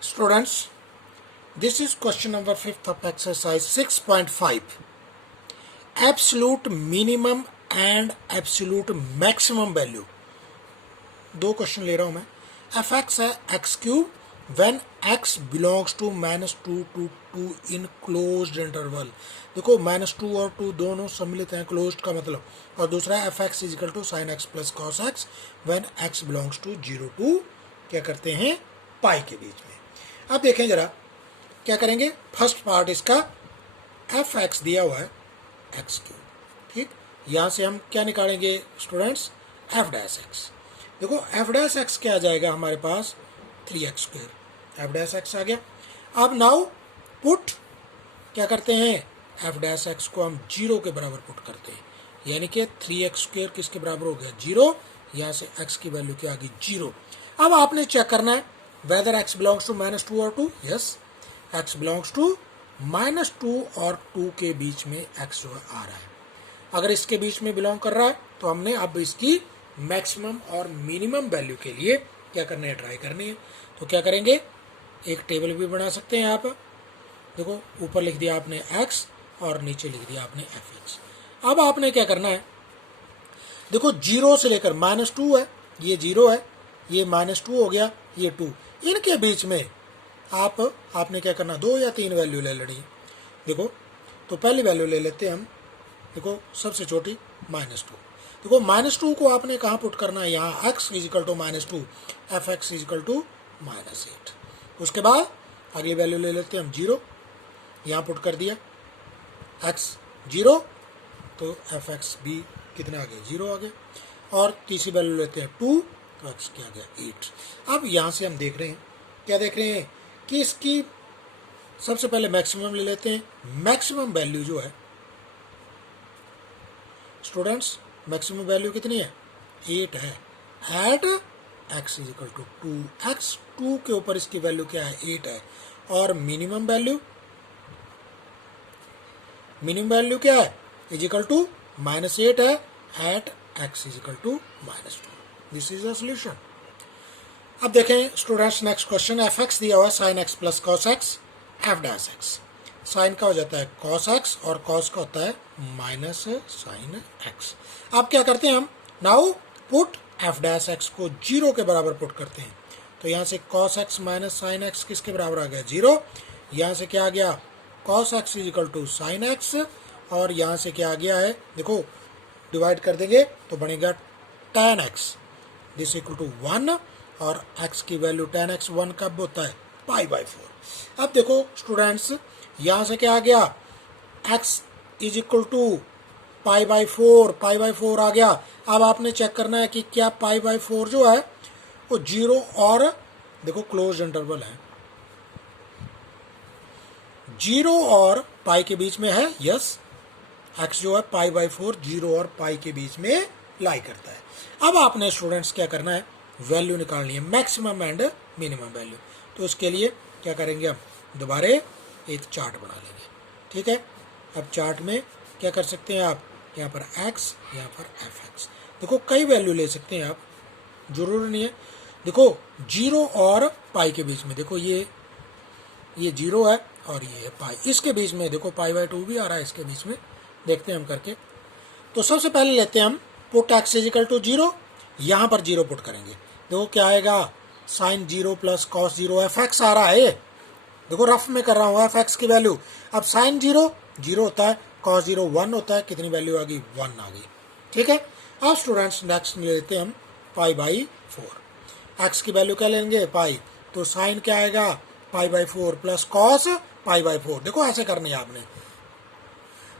Students, this is question number 5th of exercise 6.5. Absolute minimum and absolute maximum value. दो question ले रहा हूं मैं. एफ एक्स है x cube when x belongs to -2 to 2 in closed interval. देखो -2 और 2 दोनों सम्मिलित हैं, क्लोज्ड का मतलब. और दूसरा f x is equal to sine x plus cos x when x belongs to 0 to क्या करते हैं पाई के बीच में. अब देखें जरा क्या करेंगे. फर्स्ट पार्ट इसका एफ एक्स दिया हुआ है एक्स क्यूब. ठीक, यहां से हम क्या निकालेंगे स्टूडेंट्स, एफ डैश एक्स. देखो एफ डैश एक्स क्या आ जाएगा हमारे पास 3x square. F dash X आ गया. अब नाउ पुट क्या करते हैं, एफ डैश एक्स को हम 0 के बराबर पुट करते हैं, यानी कि 3x स्क्वायर किसके बराबर हो गया 0. यहाँ से x की वैल्यू क्या आ गई 0. अब आपने चेक करना है वेदर x बिलोंग्स टू -2 और 2. यस, x बिलोंग्स टू -2 और 2 के बीच में x जो आ रहा है. अगर इसके बीच में बिलोंग कर रहा है तो हमने अब इसकी मैक्सिमम और मिनिमम वैल्यू के लिए क्या करना है, ट्राई करनी है. तो क्या करेंगे, एक टेबल भी बना सकते हैं आप. देखो ऊपर लिख दिया आपने x और नीचे लिख दिया आपने fx. अब आपने क्या करना है, देखो 0 से लेकर -2 है, ये 0 है, ये -2 हो गया, ये 2. इनके बीच में आपने क्या करना, 2 या 3 वैल्यू ले लेनी है. देखो तो पहली वैल्यू ले लेते हैं हम. देखो सबसे छोटी -2. देखो -2 को आपने कहाँ पुट करना है, यहाँ x is equal to -2, f x is equal to -8. उसके बाद अगली वैल्यू ले लेते हैं हम 0, यहाँ पुट कर दिया x 0, तो एफ एक्स भी कितना आ गया 0 आ गया. और तीसरी वैल्यू लेते हैं 2, तो x क्या आ गया 8. अब यहाँ से हम देख रहे हैं, क्या देख रहे हैं कि इसकी सबसे पहले मैक्सिमम ले लेते हैं. मैक्सिमम वैल्यू जो है स्टूडेंट्स, मैक्सिमम वैल्यू कितनी है 8 है at x is equal to 2. x 2 के ऊपर इसकी वैल्यू क्या है 8 है. और मिनिमम वैल्यू क्या है इज इक्वल टू -8 है at x is equal to -2. This is the solution. अब देखें students next question. F x दिया हुआ है sine x plus cos x, f dash x. Sine का हो जाता है कॉस एक्स और कॉस का होता है माइनस साइन एक्स. अब क्या करते हैं हम, now put F dash x को 0 के बराबर पुट करते हैं. तो यहाँ से cos x minus sine x किसके बराबर आ गया 0. यहाँ से क्या आ गया cos x is equal to sine x. और यहाँ से क्या आ गया है, देखो डिवाइड कर देंगे तो बनेगा tan x this equal to 1. और x की वैल्यू tan x 1 कब होता है π/4. अब देखो स्टूडेंट्स यहाँ से क्या आ गया, x इज इक्वल टू π/4 आ गया. अब आपने चेक करना है कि क्या π/4 जो है वो 0 और देखो क्लोज इंटरवल है, 0 और पाई के बीच में है. यस, x जो है π/4 0 और पाई के बीच में लाई करता है. अब आपने स्टूडेंट्स क्या करना है, वैल्यू निकालनी है मैक्सिमम एंड मिनिमम वैल्यू. तो उसके लिए क्या करेंगे, हम दोबारा एक चार्ट बना लेंगे. ठीक है, अब चार्ट में क्या कर सकते हैं आप, यहाँ पर x, यहाँ पर एफ एक्स. देखो कई वैल्यू ले सकते हैं आप, जरूरी नहीं है. देखो 0 और पाई के बीच में, देखो ये 0 है और ये है पाई, इसके बीच में देखो π/2 भी आ रहा है इसके बीच में. देखते हैं हम करके. तो सबसे पहले लेते हैं हम put x is equal to 0, यहाँ पर 0 पुट करेंगे. देखो क्या आएगा, sine 0 plus cos 0, F X आ रहा है. देखो रफ में कर रहा हूँ एफ एक्स की वैल्यू. अब साइन 0 होता है, कॉस 0 1 होता है, कितनी वैल्यू आ गई 1 आ गई. ठीक है. अब स्टूडेंट्स नेक्स्ट लेते हैं हम π/4. एक्स की वैल्यू क्या लेंगे पाई, तो साइन क्या आएगा π/4 प्लस कॉस π/4. देखो ऐसे करनी है आपने.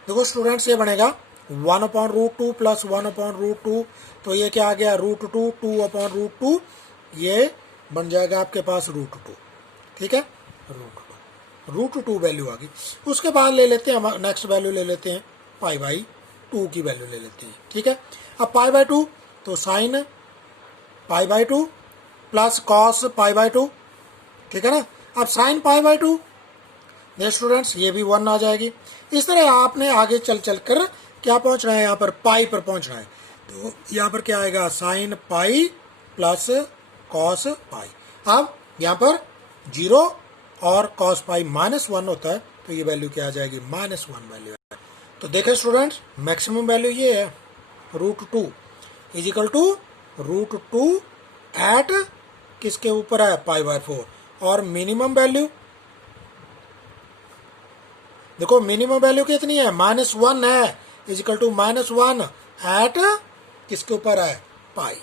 देखो स्टूडेंट्स ये बनेगा 1/√2 प्लस 1/√2. तो ये क्या आ गया √2, 2/√2. ये बन जाएगा आपके पास √2. ठीक है, √2 वैल्यू आ गई. उसके बाद ले लेते हैं हम नेक्स्ट वैल्यू ले लेते हैं π/2 की वैल्यू ले लेते हैं. ठीक है, अब π/2 तो साइन π/2 प्लस कॉस π/2. ठीक है ना. अब साइन π/2 ये स्टूडेंट्स ये भी 1 आ जाएगी. इस तरह आपने आगे चल कर क्या पहुंचना है, यहाँ पर पाई पर पहुंचना है. तो यहाँ पर क्या आएगा, sine pi plus cos pi. अब यहाँ पर जीरो और कॉस पाई -1 होता है, तो ये वैल्यू क्या आ जाएगी, -1 वैल्यू है। तो देखें स्टूडेंट्स, मैक्सिमम वैल्यू ये है √2 इज इक्वल टू √2 एट किसके ऊपर है, π/4। और मिनिमम वैल्यू देखो, मिनिमम वैल्यू कितनी है, -1 है, इज इक्वल टू -1 एट किसके ऊपर है, पाई।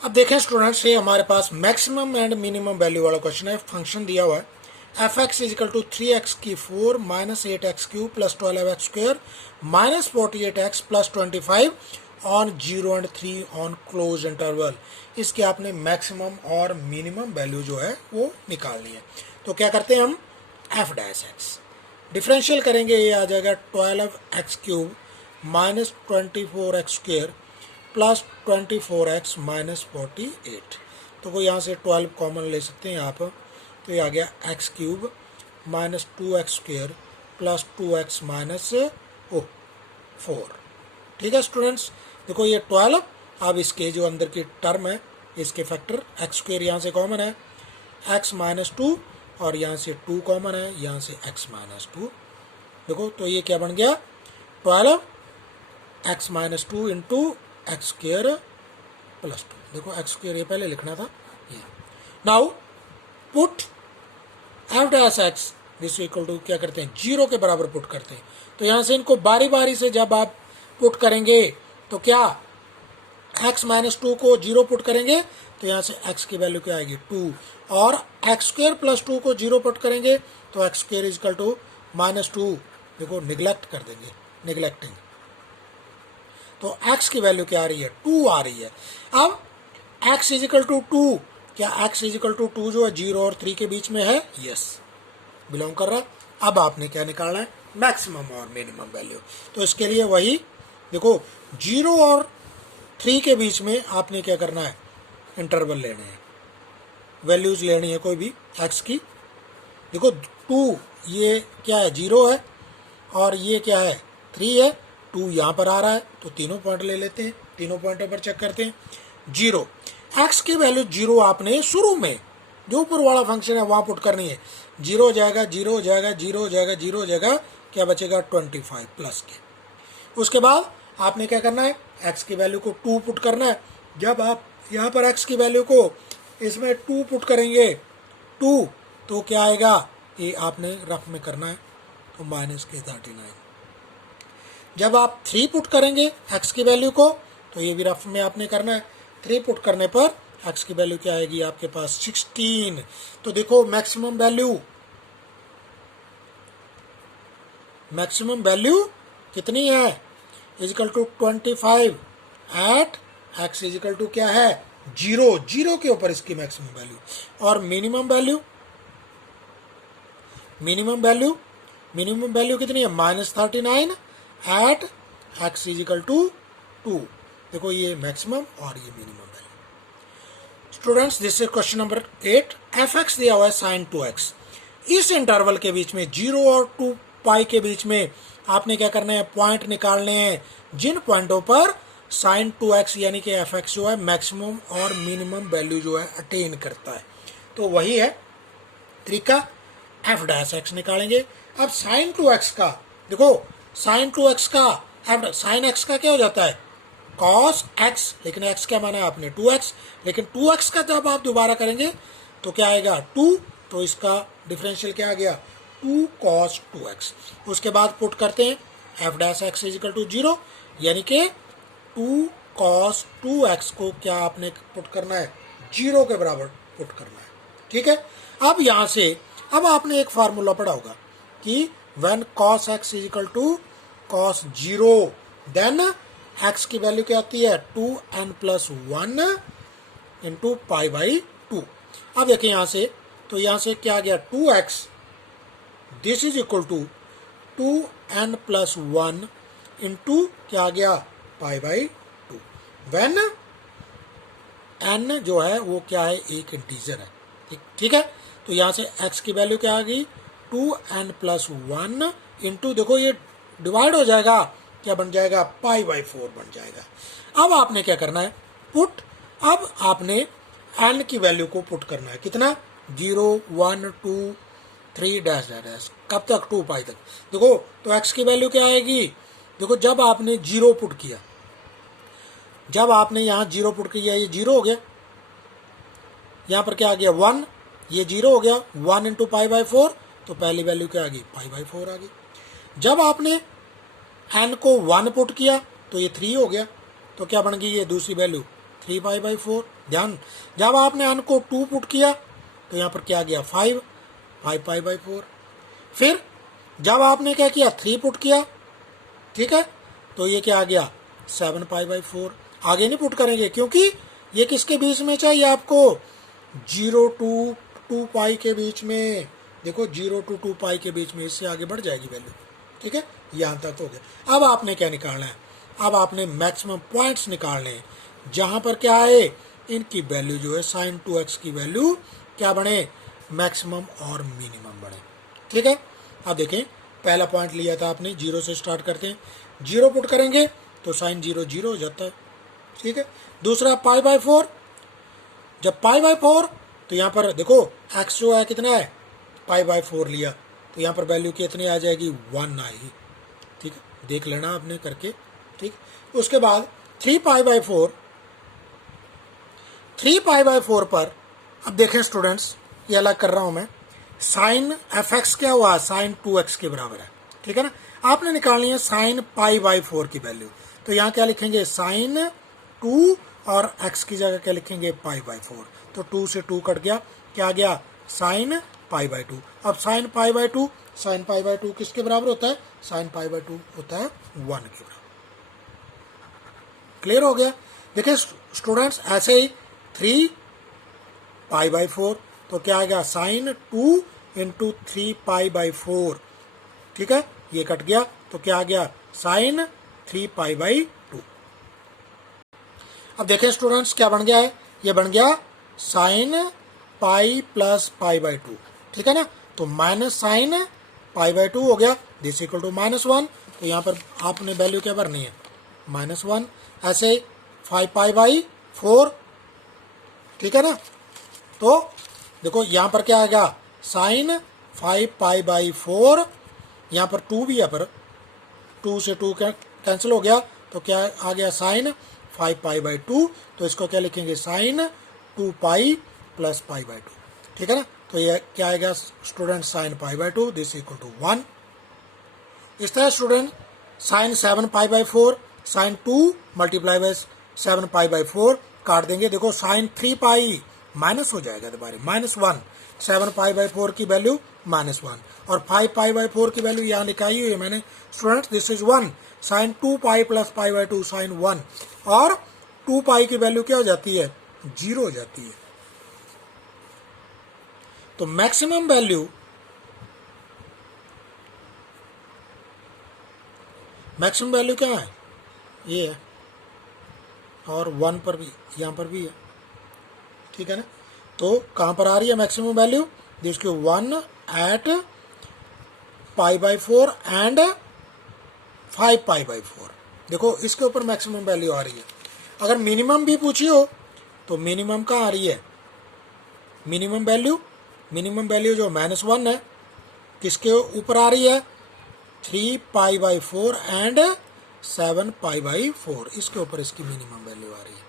अब देखें स्टूडेंट्स, ये हमारे पास मैक्सिमम एंड मिनिमम वैल्यू वाला क्वेश्चन है। फंक्शन दिया हुआ है f(x) is equal to 3x⁴ -8x³ + 12x² -48x + 25 on 0 and 3 on close interval. इसके आपने मैक्सिमम और मिनिमम वैल्यू जो है वो निकालनी है। तो क्या करते हैं हम, f'(x) डिफरेंशियल करेंगे, ये आ जाएगा 12x³ -24x² + 24x -48। तो कोई यहाँ से 12 कॉमन ले सकते हैं आप, तो ये आ गया x³ -2x² + 2x -4। ठीक है स्टूडेंट्स, देखो ये 12, अब इसके जो अंदर की टर्म है इसके फैक्टर x² यहाँ से कॉमन है, x -2 और यहाँ से 2 कॉमन है, यहाँ से x -2। देखो तो ये क्या बन गया, 12x -2 इंटू x² + 2। देखो x² ये पहले लिखना था ये। Now put f'(x) this equal to क्या करते हैं, 0 के बराबर पुट करते हैं। तो यहाँ से इनको बारी बारी से जब आप पुट करेंगे तो क्या, x -2 को 0 पुट करेंगे तो यहाँ से x की वैल्यू क्या आएगी, 2, और x² + 2 को 0 पुट करेंगे तो x² इज इक्वल टू -2। देखो निगलेक्ट कर देंगे, निगलेक्टिंग, तो x की वैल्यू क्या आ रही है, 2 आ रही है। अब x इज इक्वल टू 2, क्या x इज इक्वल टू 2 जो है 0 और 3 के बीच में है, यस बिलोंग कर रहा है। अब आपने क्या निकालना है, मैक्सिमम और मिनिमम वैल्यू। तो इसके लिए वही देखो, 0 और 3 के बीच में आपने क्या करना है, इंटरवल लेने हैं, वैल्यूज लेनी है कोई भी x की। देखो 2 ये क्या है, 0 है, और ये क्या है, 3 है, 2 यहाँ पर आ रहा है, तो तीनों पॉइंट ले लेते हैं, तीनों पॉइंटों पर चेक करते हैं। 0 x की वैल्यू 0 आपने शुरू में जो ऊपर वाला फंक्शन है वहाँ पुट करनी है, 0 हो जाएगा, 0 हो जाएगा, 0 हो जाएगा, 0 हो जाएगा, क्या बचेगा, 25 प्लस के। उसके बाद आपने क्या करना है, x की वैल्यू को 2 पुट करना है। जब आप यहाँ पर x की वैल्यू को इसमें 2 पुट करेंगे, 2, तो क्या आएगा, ये आपने रफ में करना है, तो -39। जब आप 3 पुट करेंगे x की वैल्यू को, तो ये भी रफ में आपने करना है, 3 पुट करने पर x की वैल्यू क्या आएगी आपके पास, 16। तो देखो मैक्सिमम वैल्यू कितनी है, is equal to 25 at x is equal to क्या है, 0, 0 के ऊपर इसकी मैक्सिमम वैल्यू। और मिनिमम वैल्यू कितनी है, -39 at x is equal to 2। देखो ये मैक्सिमम और ये minimum value. Students, this is question number 8। f(x) दिया हुआ है sin 2x। इस इंटरवल के बीच में 0 और 2 पाई के बीच में आपने क्या करना है, पॉइंट निकालने हैं, जिन पॉइंटों पर sin 2x यानी कि f(x) जो है मैक्सिमम और मिनिमम वैल्यू जो है अटेन करता है। तो वही है तरीका, f'(x) निकालेंगे। अब sin 2x का देखो, sin 2x का sin x का क्या हो जाता है, cos x, लेकिन x क्या माना है आपने, 2x, लेकिन 2x का जब आप दोबारा करेंगे तो क्या आएगा, 2, तो इसका डिफरेंशियल क्या आ गया, 2 cos 2x। उसके बाद पुट करते हैं f'(x) इज इक्वल टू 0, यानी कि 2 cos 2x को क्या आपने पुट करना है, 0 के बराबर पुट करना है। ठीक है, अब यहाँ से अब आपने एक फार्मूला पढ़ा होगा कि when cos x is equal to cos 0, then x की वैल्यू क्या आती है, 2n+1 इंटू π/2। अब देखिए यहाँ से, तो यहाँ से क्या आ गया, 2x this is equal to 2n+1 into क्या आ गया, π/2। वेन n जो है वो क्या है, एक इंटीजर है। ठीक है, तो यहाँ से x की वैल्यू क्या आ गई, 2n+1 इंटू, देखो ये डिवाइड हो जाएगा, क्या बन जाएगा, π/4 बन जाएगा। अब आपने क्या करना है, पुट, अब आपने एन की वैल्यू को पुट करना है। कितना? 0 1 2 3 डैश डैश डैश, कब तक? 2 पाई तक। देखो तो एक्स की वैल्यू क्या आएगी? देखो जब आपने 0 पुट किया, जब आपने यहाँ 0 पुट किया, ये 0 हो गया, यहाँ पर क्या आ गया? 1, ये 0 हो गया, 1 इंटू पाई बाई 4, तो पहली वैल्यू क्या आ गई? पाई बाई 4 आ गई। जब आपने एन को 1 पुट किया तो ये 3 हो गया, तो क्या बन गई ये दूसरी वैल्यू? 3 pi by 4। ध्यान, जब आपने एन को 2 पुट किया तो यहाँ पर क्या आ गया? 5 पाई बाई 4। फिर जब आपने क्या किया? 3 पुट किया, ठीक है, तो ये क्या आ गया? 7 पाई बाई 4। आगे नहीं पुट करेंगे क्योंकि ये किसके बीच में चाहिए आपको? 0 टू 2 पाई के बीच में। देखो 0 टू 2 पाई के बीच में, इससे आगे बढ़ जाएगी वैल्यू, ठीक है। यहाँ तक हो गया। अब आपने क्या निकालना है? अब आपने मैक्सिमम पॉइंट्स निकालने हैं जहाँ पर क्या है? इनकी वैल्यू जो है sin 2x की वैल्यू क्या बने? मैक्सिमम और मिनिमम बने, ठीक है। अब देखें, पहला पॉइंट लिया था आपने, 0 से स्टार्ट करते हैं, 0 पुट करेंगे तो sin 0 0 हो जाता है, ठीक है। दूसरा पाई बाई 4, जब पाई बाई 4 तो यहाँ पर देखो x जो है कितना है? पाई बाई 4 लिया तो यहाँ पर वैल्यू कितनी आ जाएगी? 1 आएगी, ठीक है। देख लेना आपने करके, ठीक। उसके बाद 3 पाई बाई 4, 3 पाई बाई 4 पर अब देखें स्टूडेंट्स, ये अलग कर रहा हूं मैं, साइन एफ एक्स क्या हुआ? साइन 2x के बराबर है, ठीक है ना। आपने निकालनी है साइन पाई बाई 4 की वैल्यू, तो यहाँ क्या लिखेंगे? साइन 2 और x की जगह क्या लिखेंगे? पाई बाई 4। तो 2 से 2 कट गया, क्या आ गया? Sign pi by 2। अब sign pi by 2, sign pi by 2 किसके बराबर होता है? साइन पाई बाई 2 होता है 1 के बराबर। क्लियर हो गया? देखिए स्टूडेंट्स, ऐसे ही 3 पाई बाई 4, तो क्या आएगा? साइन 2 इंटू 3 पाई बाई 4, ठीक है, ये कट गया, तो क्या आ गया? Sine 3 pi by 2। अब देखें स्टूडेंट्स क्या बन गया है? ये बन गया sine pi plus pi by 2, ठीक है ना। तो माइनस साइन पाई बाई 2 हो गया, दिस इक्वल टू -1, तो यहाँ पर आपने वैल्यू क्या भरनी है? -1। ऐसे 5 पाई बाई 4, ठीक है ना। तो देखो यहाँ पर क्या आएगा? साइन 5 पाई बाई 4, यहाँ पर 2 भी है, पर 2 से 2 कैंसिल हो गया, तो क्या आ गया? साइन 5 पाई बाई 2, तो इसको क्या लिखेंगे? Sine 2 pi plus pi by 2, ठीक है ना। तो ये क्या आएगा student? Sine pi by 2, this equal to 1। इस तरह student sine 7 pi by 4, sine 2 multiply by 7 pi by 4 काट देंगे। देखो साइन 3 पाई माइनस हो जाएगा दोबारा, -1, 7 पाई बाई 4 की वैल्यू -1, और 5 पाई बाई 4 की वैल्यू यहाँ निकाली हुई है मैंने student, this is 1। Sine 2 pi plus pi by 2, sine 1, और 2 पाई की वैल्यू क्या हो जाती है? 0 हो जाती है। तो मैक्सिमम वैल्यू, मैक्सिमम वैल्यू क्या है? ये है, और 1 पर भी, यहाँ पर भी है, ठीक है ना। तो कहाँ पर आ रही है मैक्सिमम वैल्यू? जिसकी 1 at pi by 4 and 5 pi by 4। देखो इसके ऊपर मैक्सिमम वैल्यू आ रही है। अगर मिनिमम भी पूछी हो तो मिनिमम कहाँ आ रही है? मिनिमम वैल्यू जो -1 है, किसके ऊपर आ रही है? 3 pi by 4 and 7 pi by 4, इसके ऊपर इसकी मिनिमम वैल्यू आ रही है।